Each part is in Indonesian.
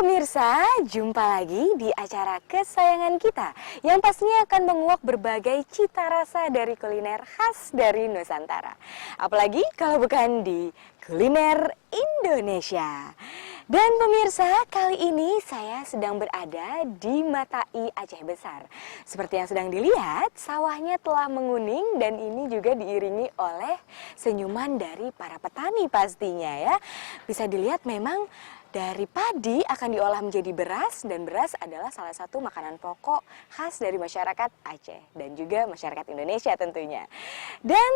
pemirsa, jumpa lagi di acara kesayangan kita yang pastinya akan menguak berbagai cita rasa dari kuliner khas dari Nusantara. Apalagi kalau bukan di Kuliner Indonesia. Dan pemirsa, kali ini saya sedang berada di Matai Aceh Besar. Seperti yang sedang dilihat, sawahnya telah menguning dan ini juga diiringi oleh senyuman dari para petani pastinya ya. Bisa dilihat memang dari padi akan diolah menjadi beras dan beras adalah salah satu makanan pokok khas dari masyarakat Aceh dan juga masyarakat Indonesia tentunya. Dan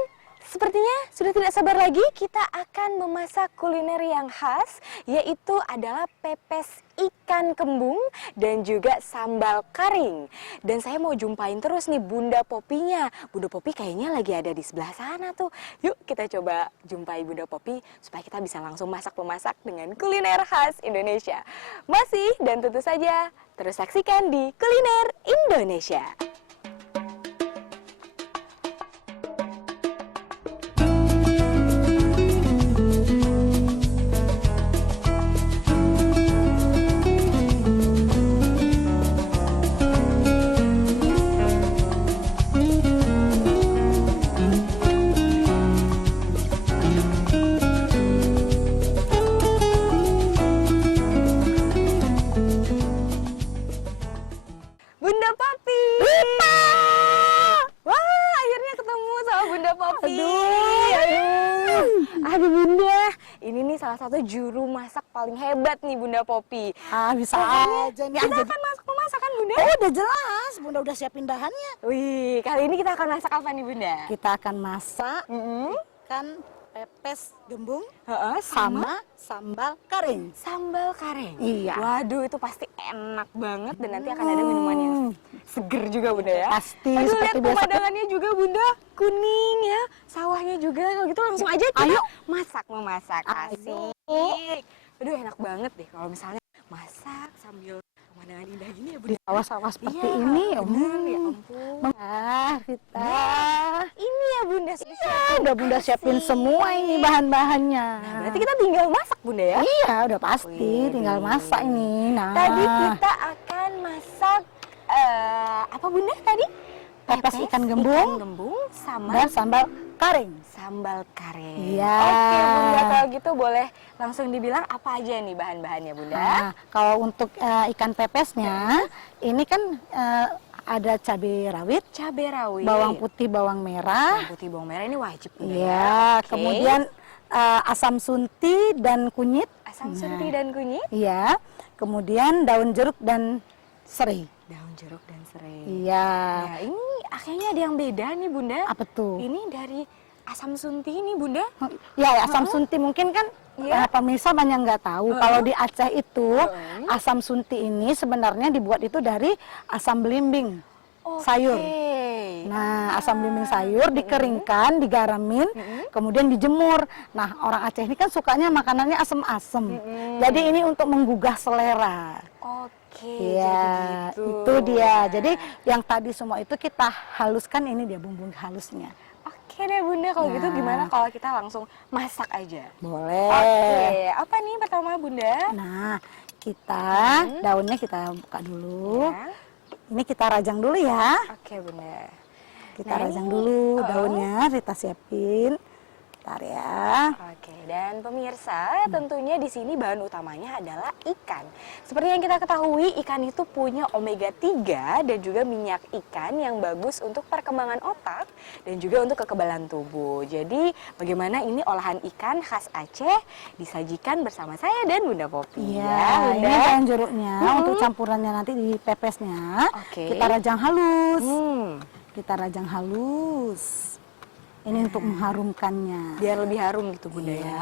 sepertinya sudah tidak sabar lagi kita akan memasak kuliner yang khas, yaitu adalah pepes ikan kembung dan juga sambal karing. Dan saya mau jumpain terus nih Bunda Popinya. Bunda Popi kayaknya lagi ada di sebelah sana tuh. Yuk kita coba jumpai Bunda Popi supaya kita bisa langsung masak-memasak dengan kuliner khas Indonesia. Masih dan tentu saja terus saksikan di Kuliner Indonesia. Bunda Popi. Wah, akhirnya ketemu sama Bunda Popi. Aduh Bunda, ini nih salah satu juru masak paling hebat nih Bunda Popi. Bisa aja nih. Kita akan masak kan Bunda? Oh, udah jelas. Bunda udah siapin bahannya. Wih, kali ini kita akan masak apa nih Bunda? Kita akan masak ikan pepes gembung sama sama sambal karing. sambal karing. Iya. Waduh, itu pasti enak banget dan nanti akan ada minuman yang seger juga Bunda ya. Pasti, Aduh, seperti lihat biasa. pemandangannya juga Bunda, kuning ya. Sawahnya juga. Kalau gitu langsung aja kita Ayo. memasak. Ayo. Asik. Aduh, enak banget deh kalau misalnya masak sambil pemandangan indah gini ya Di Bunda. sawah-sawah seperti Iya, ini. bener, ya ampun. Kita. Ini ya Bunda, Udah Bunda siapin semua ini bahan-bahannya. Nah, berarti kita tinggal masak Bunda ya. Iya, udah pasti. Wih. Tinggal masak ini. Nah, Tadi kita akan masak apa Bunda tadi? pepes ikan gembung sama dan sambal karing. sambal karing. Iya. Oke Bunda, kalau gitu boleh langsung dibilang apa aja nih bahan-bahannya Bunda? Nah, kalau untuk ikan pepesnya, ini kan ada cabai rawit, Cabai rawit, bawang putih, bawang merah. bawang putih, bawang merah ini wajib Bunda ya. Iya, Oke. kemudian asam sunti dan kunyit. Asam sunti dan kunyit, Iya, kemudian daun jeruk dan serai. daun jeruk dan serai. Iya. Nah, ini kayaknya ada yang beda nih Bunda. Apa tuh? Ini dari asam sunti ini Bunda. Ya, asam sunti mungkin kan Iya. pemirsa banyak nggak tahu. Kalau di Aceh itu asam sunti ini sebenarnya dibuat itu dari asam belimbing sayur. Nah, asam belimbing sayur dikeringkan, digaramin, kemudian dijemur. Nah, orang Aceh ini kan sukanya makanannya asem-asem. Jadi ini untuk menggugah selera. Oke, Iya, jadi gitu. itu dia. Jadi yang tadi semua itu kita haluskan, ini dia bumbu halusnya. Oke deh Bunda, kalau gitu Nah. gimana kalau kita langsung masak aja? Boleh. Oke, apa nih pertama Bunda? Nah, kita daunnya kita buka dulu. Ya. Ini kita rajang dulu ya. Oke Bunda. Kita Nah, rajang ini, dulu daunnya, kita siapin. Bentar ya. Oke, dan pemirsa, tentunya di sini bahan utamanya adalah ikan. Seperti yang kita ketahui, ikan itu punya omega 3 dan juga minyak ikan yang bagus untuk perkembangan otak dan juga untuk kekebalan tubuh. Jadi, bagaimana ini olahan ikan khas Aceh disajikan bersama saya dan Bunda Popi. Iya, ini daun jeruknya untuk campurannya nanti di pepesnya. Oke. Kita rajang halus. Hmm, Kita rajang halus. Ini untuk mengharumkannya. biar lebih harum gitu Bunda ya. Iya.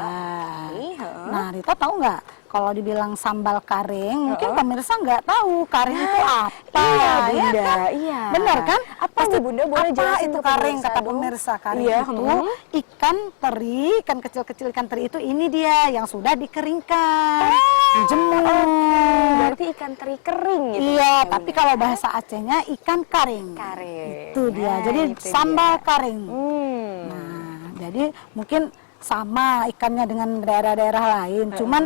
Oke, heeh. Nah, Rita tahu nggak kalau dibilang sambal karing, mungkin pemirsa nggak tahu karing itu apa. Iya ya Bunda, kan? iya. Benar kan? Apa nih Bunda, boleh apa jelasin itu ke karing pemirsa kata dong? pemirsa? Karing Iya, itu ikan teri, ikan kecil-kecil ikan teri itu ini dia yang sudah dikeringkan, dijemur. Berarti ikan teri kering gitu. Iya, ya, tapi Bunda? kalau bahasa Acehnya ikan karing. Karing. Itu dia. Nah, Jadi itu sambal dia. karing. Hmm. Nah, jadi mungkin sama ikannya dengan daerah-daerah lain, cuman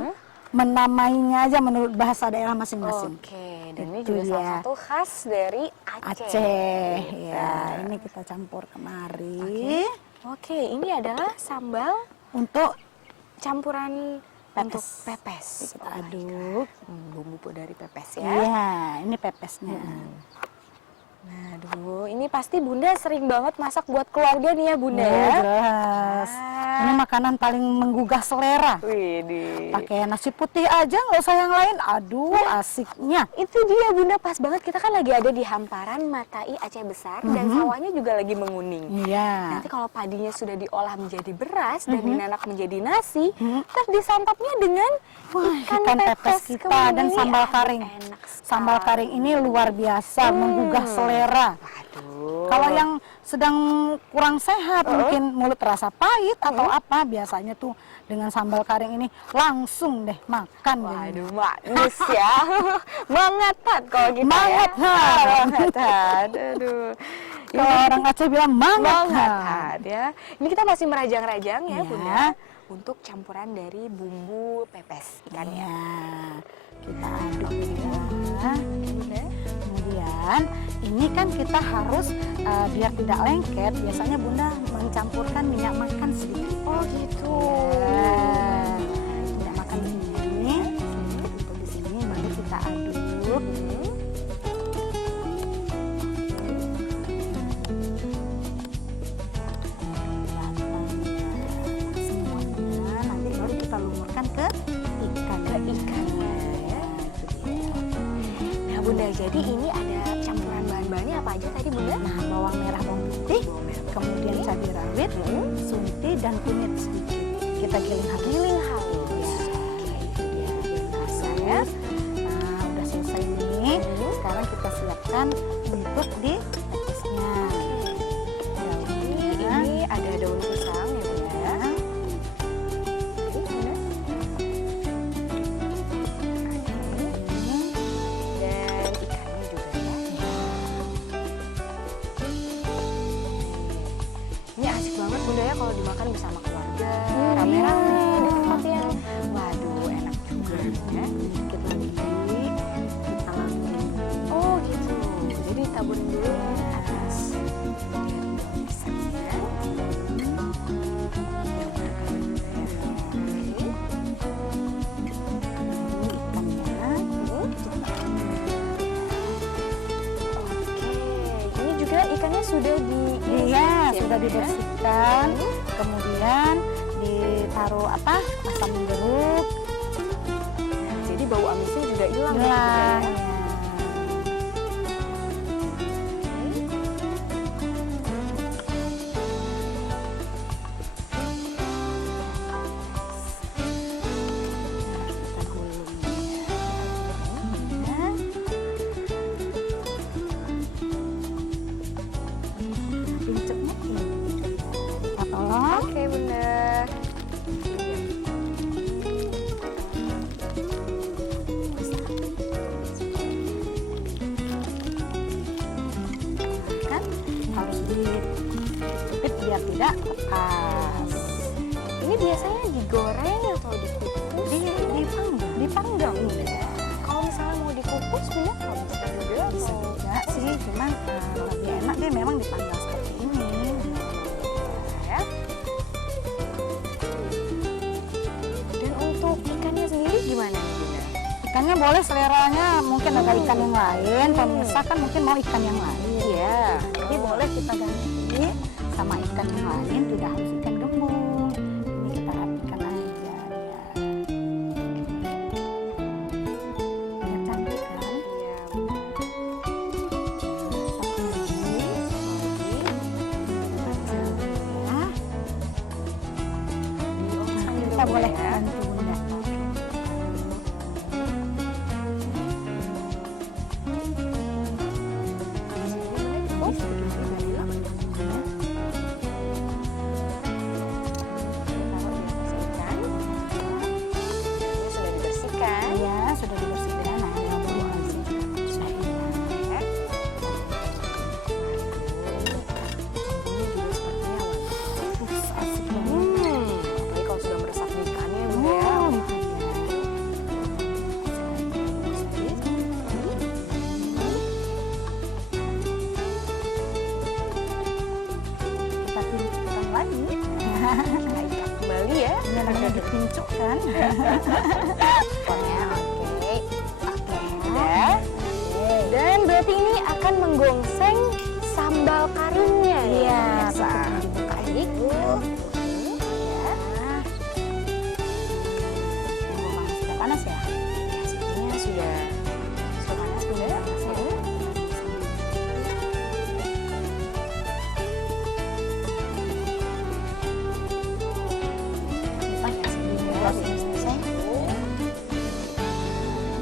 menamainya aja menurut bahasa daerah masing-masing. Oke, dan ini Itu juga salah dia. satu khas dari Aceh. Aceh, Gitu. ya. Ini kita campur kemari Oke, ini adalah sambal untuk campuran untuk Pepes. pepes. kita Oh my aduk. bumbu dari pepes ya. Iya, ini pepesnya. Nah, aduh, ini pasti Bunda sering banget masak buat keluarga nih ya Bunda Oh, ya. jelas. Ah. Ini makanan paling menggugah selera. Widih. Pakai nasi putih aja, nggak usah yang lain. Aduh, asiknya. Itu dia Bunda, pas banget kita kan lagi ada di hamparan Matai Aceh Besar dan sawahnya juga lagi menguning. Iya. Nanti kalau padinya sudah diolah menjadi beras dan dinanak menjadi nasi, terus disantapnya dengan Wah, ikan pepes kita dan kemudian sambal ini, karing. enak Sambal sekali. karing ini luar biasa, menggugah selera. Waduh. Kalau yang sedang kurang sehat, mungkin mulut terasa pahit atau apa, biasanya tuh dengan sambal karing ini langsung deh makan. deh. Waduh, manis ya. Mangatat kalau kita Mangat, ya. ha. Mangatat. Aduh. Kalau orang Aceh bilang mangat. Mangatat ya. Ini kita masih merajang-rajang ya, Iya. Bunda, untuk campuran dari bumbu pepes ikannya. Ya, kita aduk ya. Bunda. Kemudian ini kan kita harus biar tidak lengket, biasanya Bunda mencampurkan minyak makan sedikit. Oh gitu. Ya, minyak makan di sini, untuk di sini baru kita aduk. Semuanya nanti baru kita lumurkan ke ikan. Ke ikannya ya. Itu dia. Nah Bunda, jadi ini ada campuran bahan-bahannya apa aja tadi Bunda? Nah, bawang merah, bawang putih, kemudian cabai rawit, sunti dan kunyit sedikit. Kita giling halus. Giling halus. Oke, itu dia. Giling halus. Nah, udah selesai nih. Sekarang kita siapkan untuk di pepesnya. Jadi ini ada daun pisang ya Bunda. Ya. Jadi Bunda. Ini. Dan ikannya juga ya. Ini asik banget Bunda ya kalau dimakan bersama keluarga, rame-rame di tempat yang waduh enak juga ya. Sedikit lagi. Kita langsung. Oh gitu. Jadi taburin dulu atas dari daun pisangnya. Oke, ini juga ikannya sudah Iya, ya, sudah Bunda? dibersihkan. Kemudian ditaruh asam jeruk. Nah, jadi bau amisnya juga hilang ya, Bunda Hilang. ya. Kita gulung ya. Pincuknya ini. Kita tolong. Oke Bunda. Kan harus dijepit biar tidak lepas. Ini biasanya digoreng atau dikukus? Dipanggang. Dipanggang. Kalau misalnya mau dikukus, Bunda kalau bisa juga Bisa atau- juga sih, cuman lebih enak deh memang dipanggang seperti ini. ya. Dan untuk ikannya sendiri gimana nih Bunda? Ikannya boleh seleranya, mungkin ada ikan yang lain. Pemirsa kan mungkin mau ikan yang lain. Iya. Jadi boleh kita ganti sama ikan yang lain, tidak harus ikan gembung. Ini kita rapikan aja ya. Biar cantik kan? Iya. Satu lagi. Ya. Kita boleh bantu Bunda. Pokoknya oke. Oke, udah. Dan berarti ini akan menggongseng sambal karinya Iya, pemirsa. dibuka Baik. Ya. Sudah panas ya? Ya, sepertinya sudah panas bunda.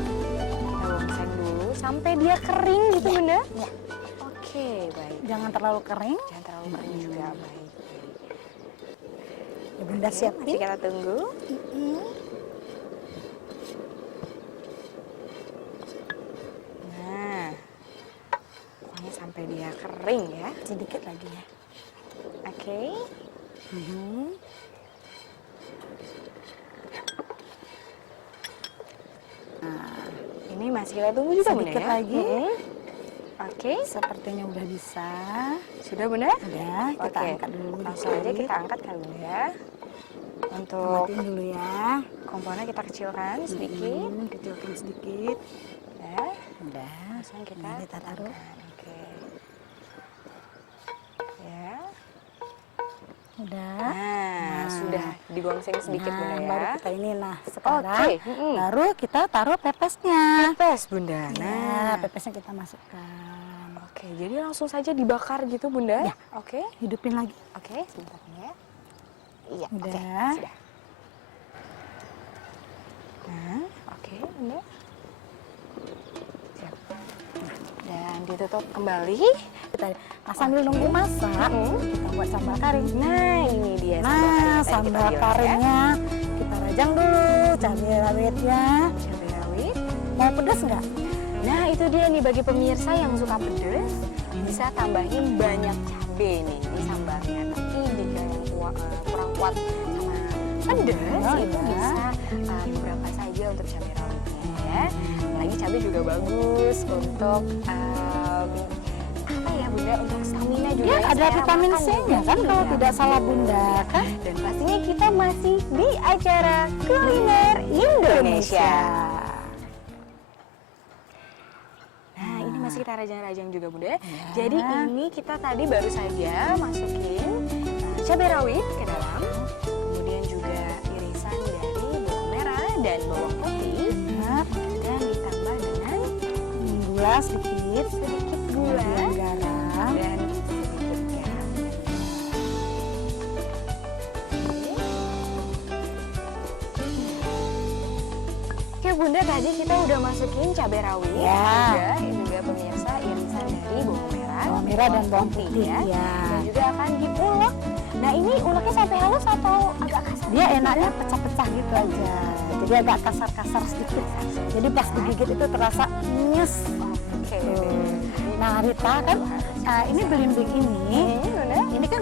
Kita gongseng dulu sampai dia kering gitu bunda. Ya. Oke, baik. Jangan terlalu kering. Jangan terlalu kering juga, baik. Ya, Bunda Oke, siapin. masih kita tunggu. Nah, pokoknya sampai dia kering ya. Sedikit lagi ya. Oke. Nah, ini masih kita tunggu juga bunda Sedikit ya. lagi. Oke, Sepertinya udah bisa. sudah bunda? Udah, kita Oke, angkat dulu. langsung aja kita angkat kali bunda ya. Untuk Matiin dulu ya. kompornya kita kecilkan sedikit. Kecilkan sedikit. Ya, Udah. langsung kita Ini kita taruh. taruhkan. Oke. Ya. Udah. Nah, sudah digongseng sedikit Nah, bunda ya. baru kita ini. Nah, sekarang Oke, baru kita taruh pepesnya. Pepes bunda. Nah, Nah, pepesnya kita masukkan. oke, jadi langsung saja dibakar gitu bunda. Ya. Oke. Hidupin lagi. Oke, sebentar ya. Iya, oke, Udah. sudah. Nah, oke, bunda. Siap. Dan ditutup kembali. Kita sambil nunggu masak, kita buat sambal kari. Nah, ini dia Nah, kari yang tadi kita sambal bilang ya. karinya kita rajang dulu cabai rawitnya. Cabai rawit. Mau pedas nggak? Nah, itu dia nih bagi pemirsa yang suka pedas, bisa tambahin banyak cabai nih di sambalnya. Tapi jika yang kurang kuat sama pedas, Oh, itu iya. bisa beberapa saja untuk cabai rawitnya ya. Apalagi cabai juga bagus untuk apa ya bunda, untuk stamina juga. Ya, yang ada saya vitamin makan C-nya juga. kan kalau Iya, tidak salah betul. Bunda kan? Dan pastinya kita masih di acara kuliner Indonesia. Nah, ini masih kita rajang-rajang juga bunda. Jadi ini kita tadi baru saja masukin cabai rawit ke dalam, kemudian juga irisan dari bawang merah dan bawang putih, Nah, dan ditambah dengan gula sedikit, sedikit gula garam. dan sedikit garam. Oke bunda, tadi kita udah masukin cabai rawit, Ya. juga pemirsa irisan dari bawang merah Dan bawang putih ya. ya. Dan juga akan diulek. Nah ini uleknya sampai halus atau agak kasar? Dia enaknya pecah-pecah gitu aja. Jadi agak kasar-kasar sedikit. Jadi pas digigit itu terasa nyes. Oke. Nah, Rita kan ini belimbing ini, Bunda. ini kan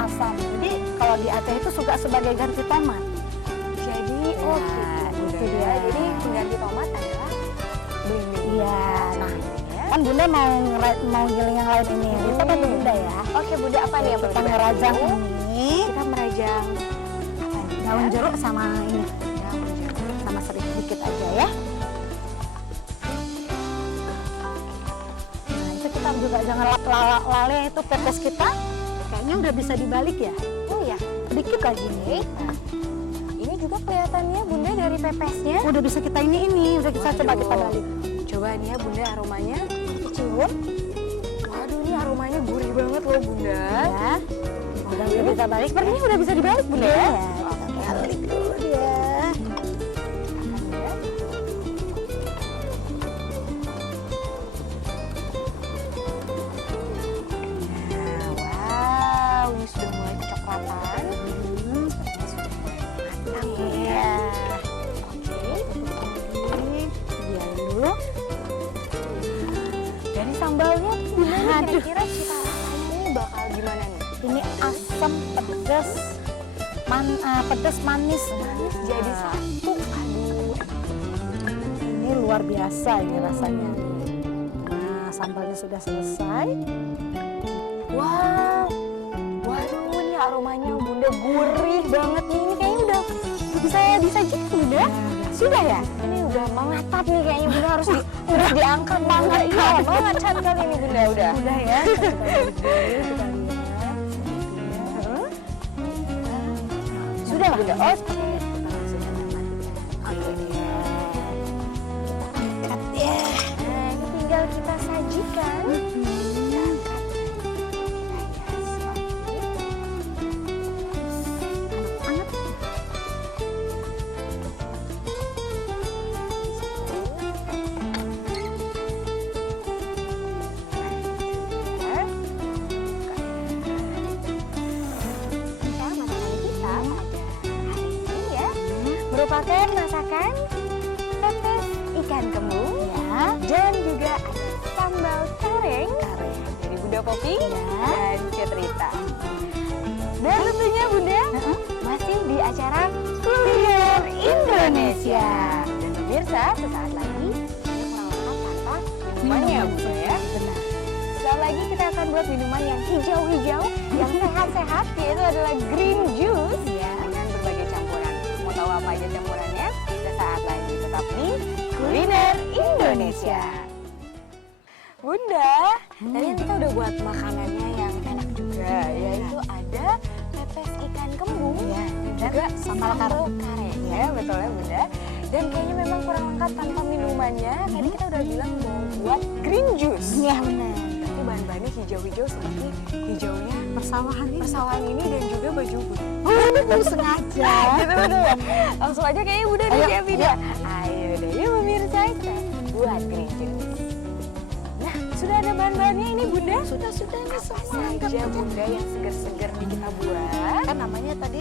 asam. Jadi kalau di Aceh itu suka sebagai ganti tomat. Jadi Ya, gitu itu Bunda ya. dia. Jadi pengganti tomat adalah belimbing. Iya, nah Ya. kan Bunda mau giling yang lain ini. Rita bantu Bunda ya. Oke Bunda, apa nih yang perlu Kita dibantu? ngerajang ini Kita merajang apa nih? daun jeruk sama ini, Daun jeruk. sama sedikit aja ya. Nah itu kita juga jangan lale itu pepes kita. Kayaknya udah bisa dibalik ya. Oh ya. Sedikit lagi nih. Nah, Ini juga kelihatannya Bunda dari pepesnya. udah bisa kita ini udah kita coba kita Waduh. balik. Coba nih ya Bunda, aromanya cium. Waduh, ini aromanya gurih banget loh Bunda. Ya. Udah bisa balik. Sepertinya udah bisa dibalik Bunda ya. Iya, kita balik dulu dia. Nah, wow, ini sudah mulai kecoklatan. Sepertinya sudah matang ya. Iya. Oke. Ini biarin dulu. Dari sambalnya Bunda nih Aduh. kira-kira cita rasanya ini bakal gimana nih? Ini asam pedas pedas manis. Manis jadi Nah, satu. Aduh. ini luar biasa ini rasanya. Nah, sambalnya sudah selesai. Wow. Waduh, ini aromanya Bunda gurih banget nih. Ini kayaknya udah bisa disajikan Bunda? Sudah ya? Ini udah mengataap nih kayaknya Bunda harus diangkat banget. Iya, banget kali ini Bunda udah. Udah ya. Kita lihat. Sudah Bunda. Oke. Angkat ya. Nah, ini tinggal kita sajikan. Merupakan masakan pepes ikan kembung ya, dan juga ada sambal kareng dari Bunda Popi dan Cetrita. Dan tentunya Bunda masih di acara Kuliner Indonesia. Dan pemirsa, sesaat lagi ini kurang lengkap tanpa minumannya Bunda ya. Benar. Sesaat lagi kita akan buat minuman yang hijau-hijau, yang sehat-sehat, yaitu adalah green juice ya, dengan berbagai campuran. Mau tahu apa aja campurannya? Sesaat lagi tetap di Kuliner Indonesia. Bunda, tadi kan kita udah buat makanannya yang enak juga, yaitu ada pepes ikan kembung Ya, dan juga sambal kareng ya, betul ya Bunda. Dan kayaknya memang kurang lengkap tanpa minumannya. Tadi kita udah bilang mau buat green juice. Iya benar. Berarti bahan-bahannya hijau-hijau seperti hijaunya persawahan ini dan juga baju Bunda. Oh, sengaja. Gitu betul ya? Langsung aja kayaknya Bunda Ayo, disiapin ya. Ayo deh, yuk pemirsa kita buat green juice. Nah, sudah ada bahan-bahannya ini Bunda? Sudah ini Apa semua saja Bunda yang seger-seger nih kita buat? kan namanya tadi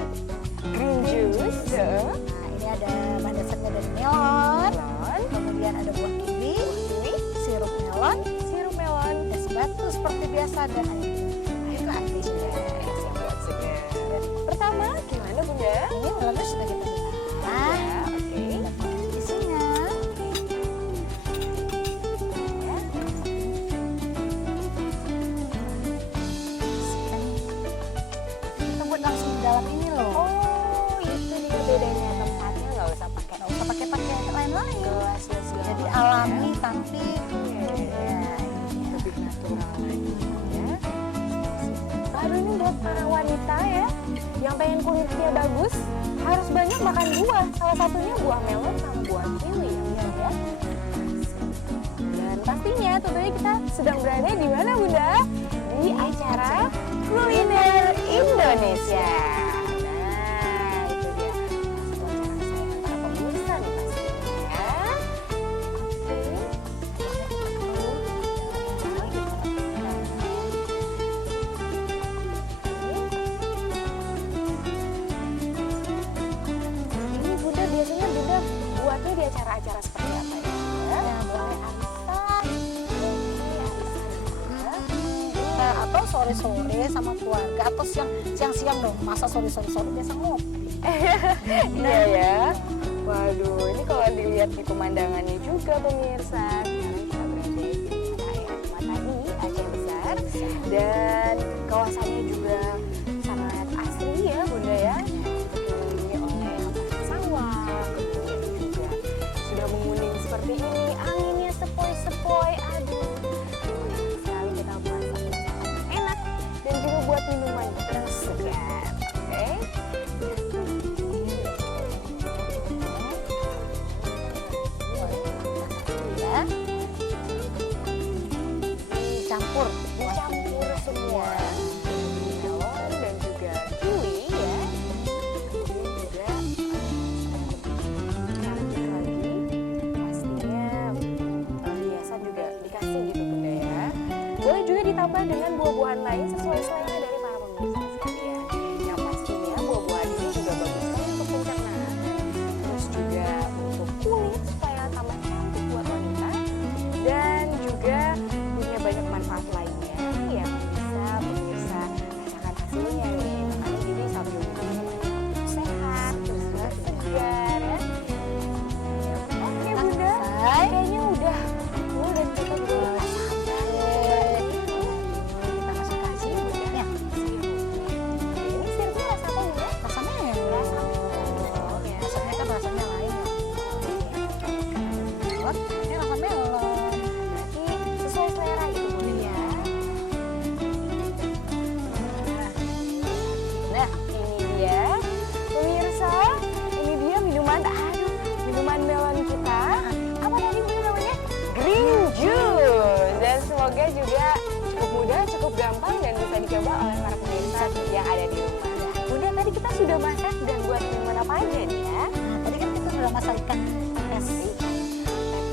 Green juice. Nah, ini ada bahan dasarnya dari melon, Melon, kemudian ada buah kiwi, sirup melon, es batu seperti biasa dan air latih. sangat segar. Pertama, gimana Bunda? Ini melonnya sudah kita belah. Ya, oke. Kita potong isinya. Ya. Kita buat langsung di dalam ini loh. Oh, itu dia bedanya tempatnya, nggak usah pakai Nggak usah pakai lain-lain. gelas dan segala Jadi macam, alami ya. tapi Lebih natural lagi ya. Lalu ini buat para wanita ya yang pengen kulitnya bagus, harus banyak makan buah. Salah satunya buah melon sama buah kiwi ya. Dan pastinya tentunya kita sedang berada di mana Bunda? Di acara Kuliner Indonesia. Nah, itu dia. Satu acara kesayangan para pemirsa nih pastinya ya. Ini Bunda biasanya Bunda buatnya di acara-acara seperti apa ya? Boleh arisan, Nah, atau sore-sore sama keluarga atau siang-siang dong. Masa sore-sore biasa ngopi. Iya ya. Waduh, ini kalau dilihat di pemandangannya juga pemirsa, sekarang kita berada di daerah Matani, Aceh Besar, dan kawasannya juga sangat asri ya Bunda ya. Dikelilingi oleh sawah, kemudian juga sudah menguning seperti ini, anginnya sepoi-sepoi, aduh. Enak sekali kita masak masakan enak dan juga buat minuman yang segar. Oke. Ya. Dicampur. Dicampur semua melon dan juga kiwi ya, kemudian juga cantik lagi pastinya, hiasan juga dikasih gitu Bunda ya. Boleh juga ditambah dengan buah-buahan lain sesuai selera dari para pemirsa sekalian. Yang pastinya buah-buahan ini juga bagus sekali untuk pencernaan, terus juga untuk kulit supaya tambah cantik buat wanita, dan juga punya banyak manfaat lainnya yang bisa pemirsa rasakan hasilnya nih. Makanya jadi sambil minum sehat, terus juga segar ya. Oke Bunda, kayaknya udah full dan kita juga udah sabar. Kita masuk kasih Bunda. Ya. Ini sirupnya rasa apa Bunda? Rasanya ya. Rasa ya. Rasanya kan rasanya lain ya. melon, ini rasa melon. Berarti sesuai selera gitu Bunda ya. Nah, ini dia pemirsa, ini dia minuman, minuman melon kita. Apa tadi Bunda namanya? Green juice. Dan semoga juga cukup mudah, cukup gampang dan bisa dicoba oleh para pemirsa yang ada di rumah. Bunda, tadi kita sudah masak dan buat minuman apa aja nih ya? Nah, tadi kan kita sudah masak ikan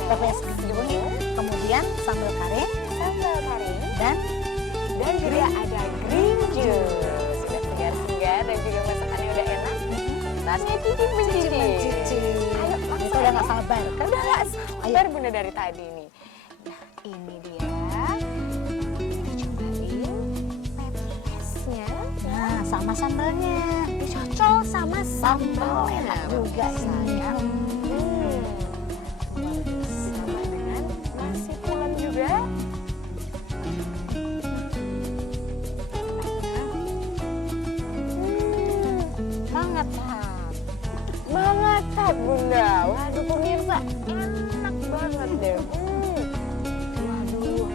pepes gedung, kemudian sambal kare, dan juga ada green juice. Sudah segar-segar dan juga masakannya udah enak. Saatnya Kiki mencicip. Ayo, kita langsung udah aja. gak sabar kan? Udah gak sabar Bunda dari tadi nih. Nah, ini dia. Dicobain pepesnya. Nah, sama sambalnya. Dicocol sama Sambal sambal. enak juga ini. Ditambah dengan nasi pulen juga. Mantap Bunda. Waduh pemirsa, enak banget deh. Waduh,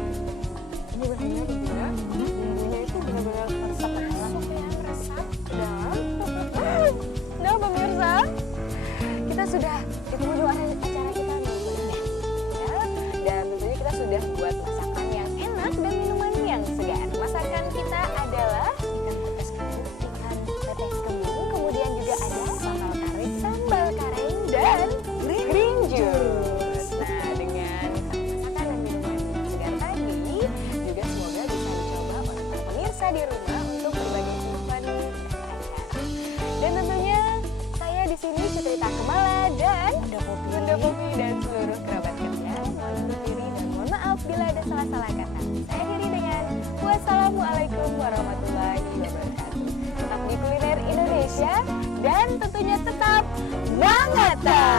ini benar-benar Bunda. Bumbunya itu benar-benar meresap ke dalam. Meresap ke dalam. Nah pemirsa, kita sudah ketemu acara kita nih Bunda. Ya, dan tentunya kita sudah buat masakan yang enak dan minuman yang segar. Masakan kita adalah ikan pepes kembung, kemudian juga ada sambal kare dan green juice. Nah, dengan masakan dan minuman yang segar tadi, juga semoga bisa dicoba oleh para pemirsa di rumah untuk berbagai kehidupan acara. Dan tentunya saya di sini Citrita Kemala dan Bunda Popi dan seluruh kerabat kerja. Mohon undur diri dan mohon maaf bila ada salah-salah kata. Saya akhiri dengan wassalamualaikum warahmatullahi wabarakatuh. Tetap di Kuliner Indonesia dan tentunya tetap Mangata.